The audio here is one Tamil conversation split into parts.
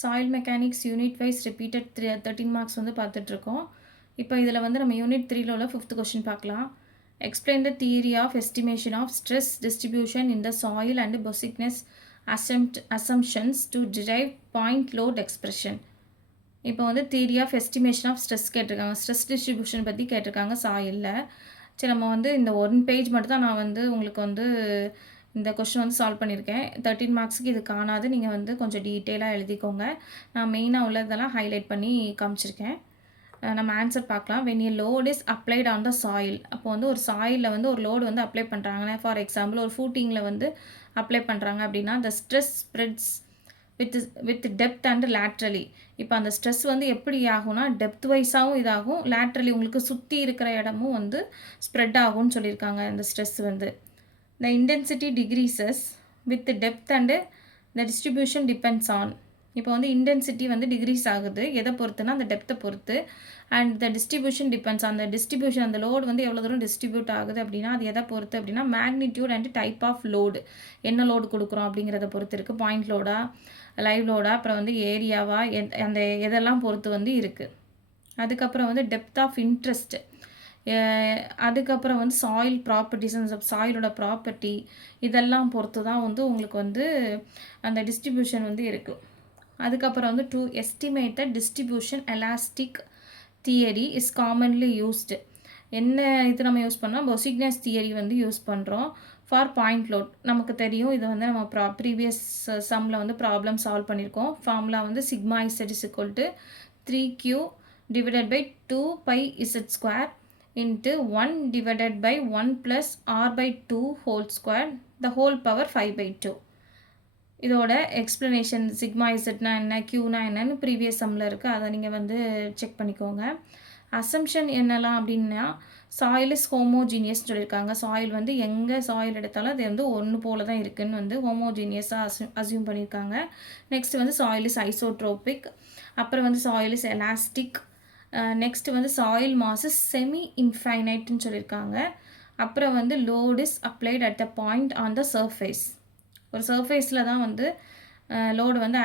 Soil mechanics unit wise repeated 13 marks வந்து பார்த்துட்ருக்கோம். இப்போ இதில் வந்து நம்ம யூனிட் 3ல உள்ள 5th கொஸ்டின் பார்க்கலாம். Explain the theory of estimation of stress distribution in the soil and Boussinesq's assumptions to derive point load expression. இப்போ வந்து theory of estimation of stress கேட்டிருக்காங்க. ஸ்ட்ரெஸ் டிஸ்ட்ரிபியூஷன் பற்றி கேட்டிருக்காங்க சாயிலில். சரி, நம்ம வந்து இந்த 1 பேஜ் மட்டும் தான் நான் வந்து உங்களுக்கு வந்து இந்த கொஸ்டின் வந்து சால்வ் பண்ணியிருக்கேன். 13 மார்க்ஸுக்கு இது காணாது. நீங்கள் வந்து கொஞ்சம் டீட்டெயிலாக எழுதிக்கோங்க. நான் மெயினாக உள்ளதெல்லாம் ஹைலைட் பண்ணி காமிச்சிருக்கேன். நம்ம ஆன்சர் பார்க்கலாம். When A load is applied on the soil. அப்போ வந்து ஒரு சாயிலில் வந்து ஒரு லோடு வந்து அப்ளை பண்ணுறாங்கன்னா, ஃபார் எக்ஸாம்பிள் ஒரு ஃபூட்டிங்கில் வந்து அப்ளை பண்ணுறாங்க அப்படின்னா, the stress spreads with depth and laterally. இப்போ அந்த ஸ்ட்ரெஸ் வந்து எப்படி ஆகும்னா டெப்த் வைஸாகவும் இதாகும், லேட்ரலி உங்களுக்கு சுற்றி இருக்கிற இடமும் வந்து ஸ்ப்ரெட் ஆகும்னு சொல்லியிருக்காங்க. இந்த ஸ்ட்ரெஸ் வந்து the intensity decreases with the depth and the distribution depends on. இப்போ வந்து இன்டென்சிட்டி வந்து டிக்ரீஸ் ஆகுது எதை பொறுத்துனா அந்த டெப்த்தை பொறுத்து. அண்ட் த டிஸ்ட்ரிபியூஷன் டிபெண்ட்ஸ் அந்த டிஸ்ட்ரிபியூஷன், அந்த லோடு வந்து எவ்வளோ தூரம் டிஸ்ட்ரிபியூட் ஆகுது அப்படின்னா அது எதை பொறுத்து அப்படின்னா magnitude and type of load, என்ன லோடு கொடுக்குறோம் அப்படிங்கிறத பொறுத்து இருக்குது. பாயிண்ட் லோடா, லைவ் லோடா, அப்புறம் வந்து ஏரியாவா, அந்த எதெல்லாம் பொறுத்து வந்து இருக்குது. அதுக்கப்புறம் வந்து டெப்த் ஆஃப் இன்ட்ரெஸ்ட், அதுக்கப்புறம் வந்து சாயில் ப்ராப்பர்ட்டிஸ், அந்த சாயிலோட ப்ராப்பர்ட்டி இதெல்லாம் பொறுத்து தான் வந்து உங்களுக்கு வந்து அந்த டிஸ்ட்ரிபியூஷன் வந்து இருக்குது. அதுக்கப்புறம் வந்து to estimate the distribution elastic theory is commonly used. என்ன இது நம்ம யூஸ் பண்ணோம், பொசிக்னஸ் தியரி வந்து யூஸ் பண்ணுறோம் ஃபார் பாயிண்ட் லோட். நமக்கு தெரியும், இதை வந்து நம்ம ப்ரீவியஸ் சம்மில் வந்து ப்ராப்ளம் சால்வ் பண்ணியிருக்கோம். ஃபார்முலா வந்து sigma z is equal to 3q divided by 2πz² into 1 divided by 1 plus r by 2 whole square the whole power 5/2. இதோட எக்ஸ்ப்ளனேஷன் சிக்மா இசட்னா என்ன, க்யூனா என்னன்னு ப்ரீவியஸ் சம்மில் இருக்குது, அதை நீங்கள் வந்து செக் பண்ணிக்கோங்க. அசம்ஷன் என்னலாம் அப்படின்னா சாயில் இஸ் ஹோமோஜீனியஸ் சொல்லியிருக்காங்க. சாயில் வந்து எங்கே சாயில் எடுத்தாலும் அது வந்து ஒன்று போல தான் இருக்குதுன்னு வந்து ஹோமோஜீனியஸாக அசியூம் பண்ணியிருக்காங்க. நெக்ஸ்ட் வந்து சாயில் இஸ் ஐசோட்ரோபிக், அப்புறம் வந்து சாயில் இஸ் எலாஸ்டிக், நெக்ஸ்ட் வந்து சாயில் மாஸ் இஸ் செமி இன்ஃபைனைட்னு சொல்லியிருக்காங்க. அப்புறம் வந்து load is applied at the point on the surface. ஒரு சர்ஃபேஸில் தான் வந்து லோடு வந்து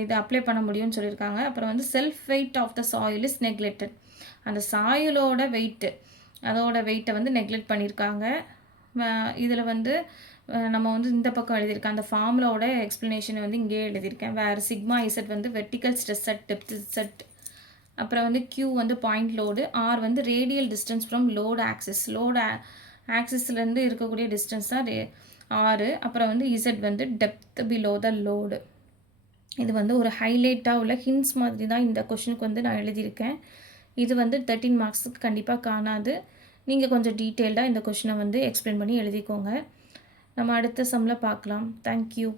இது அப்ளை பண்ண முடியும்னு சொல்லியிருக்காங்க. அப்புறம் வந்து self weight of the soil is neglected. அந்த சாயிலோட வெயிட்டு, அதோட வெயிட்டை வந்து நெக்லெக்ட் பண்ணியிருக்காங்க. இதில் வந்து நம்ம வந்து இந்த பக்கம் எழுதியிருக்கேன், அந்த ஃபார்முலாவோட எக்ஸ்ப்ளனேஷனை வந்து இங்கேயே எழுதியிருக்கேன். வேறு சிக்மா இசட் வந்து vertical stress Z, depth Z, அப்புறம் வந்து q வந்து பாயிண்ட் லோடு, r வந்து radial distance from load axis, load ஆக்சிஸ்லேருந்து இருக்கக்கூடிய டிஸ்டன்ஸ் தான் r. அப்புறம் வந்து z வந்து டெப்த் பிலோ த லோடு. இது வந்து ஒரு ஹைலைட்டாக உள்ள ஹிண்ட்ஸ் மாதிரி தான் இந்த கொஷனுக்கு வந்து நான் எழுதியிருக்கேன். இது வந்து 13 மார்க்ஸுக்கு கண்டிப்பாக காணாது. நீங்கள் கொஞ்சம் டீட்டெயில்டாக இந்த கொஷினை வந்து எக்ஸ்பிளைன் பண்ணி எழுதிக்கோங்க. நம்ம அடுத்த சம்மில் பார்க்கலாம். தேங்க்யூ.